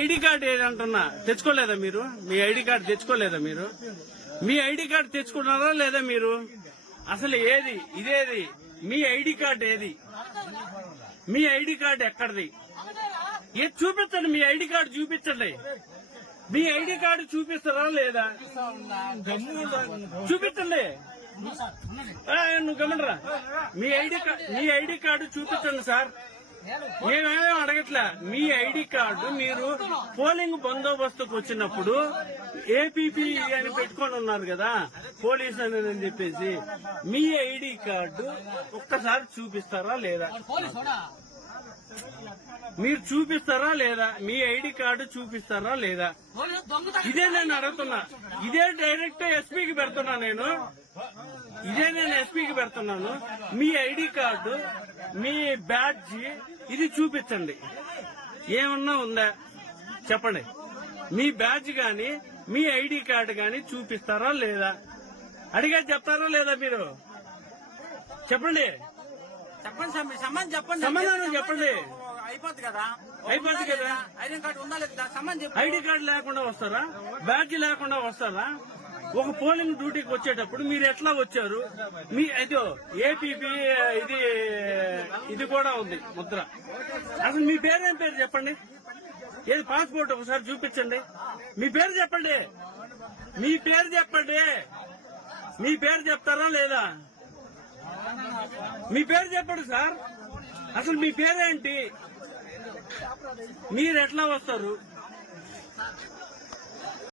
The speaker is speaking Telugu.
ఐడి కార్డు ఏదంటున్నా తెచ్చుకోలేదా మీరు? మీ ఐడి కార్డు తెచ్చుకోలేదా మీరు? మీ ఐడి కార్డు తెచ్చుకున్నారా లేదా మీరు? అసలు ఏది ఇదేది? మీ ఐడి కార్డు ఏది? మీ ఐడి కార్డు ఎక్కడిది? ఏది చూపించండి, మీ ఐడి కార్డు చూపించండి. మీ ఐడి కార్డు చూపిస్తారా లేదా? చూపించండి. నువ్వు గమనరా, మీ ఐడి కార్డు చూపించండి సార్. మేమేమేం అడగట్లా. మీ ఐడి కార్డు మీరు పోలింగ్ బందోబస్తుకు వచ్చినప్పుడు ఏపీపీ అని పెట్టుకొని ఉన్నారు కదా, పోలీస్ అని చెప్పేసి, మీ ఐడి కార్డు ఒక్కసారి చూపిస్తారా లేదా? మీరు చూపిస్తారా లేదా? మీ ఐడి కార్డు చూపిస్తారా లేదా? ఇదే నేను అడుగుతున్నా. ఇదే డైరెక్ట్ ఎస్పీకి పెడుతున్నా నేను. ఎస్పీకి పెడుతున్నాను. మీ ఐడి కార్డు, మీ బ్యాడ్జ్ ఇది చూపించండి. ఏమన్నా ఉందా చెప్పండి. మీ బ్యాడ్జ్ గాని మీ ఐడి కార్డు గాని చూపిస్తారా లేదా? అడిగా చెప్తారా లేదా మీరు? చెప్పండి. సమాధానం చెప్పండి. అయిపోద్ది కదా. ఐడి కార్డు లేకుండా వస్తారా? బ్యాడ్జ్ లేకుండా వస్తారా? ఒక పోలింగ్ డ్యూటీకి వచ్చేటప్పుడు మీరు ఎట్లా వచ్చారు? మీ అదో ఏపీపీ ఇది కూడా ఉంది ముద్ర. అసలు మీ పేరేం పేరు చెప్పండి. ఏది పాస్పోర్ట్ ఒకసారి చూపించండి. మీ పేరు చెప్పండి. మీ పేరు చెప్పండి. మీ పేరు చెప్తారా లేదా? మీ పేరు చెప్పండి సార్. అసలు మీ పేరేంటి? మీరు ఎట్లా వస్తారు?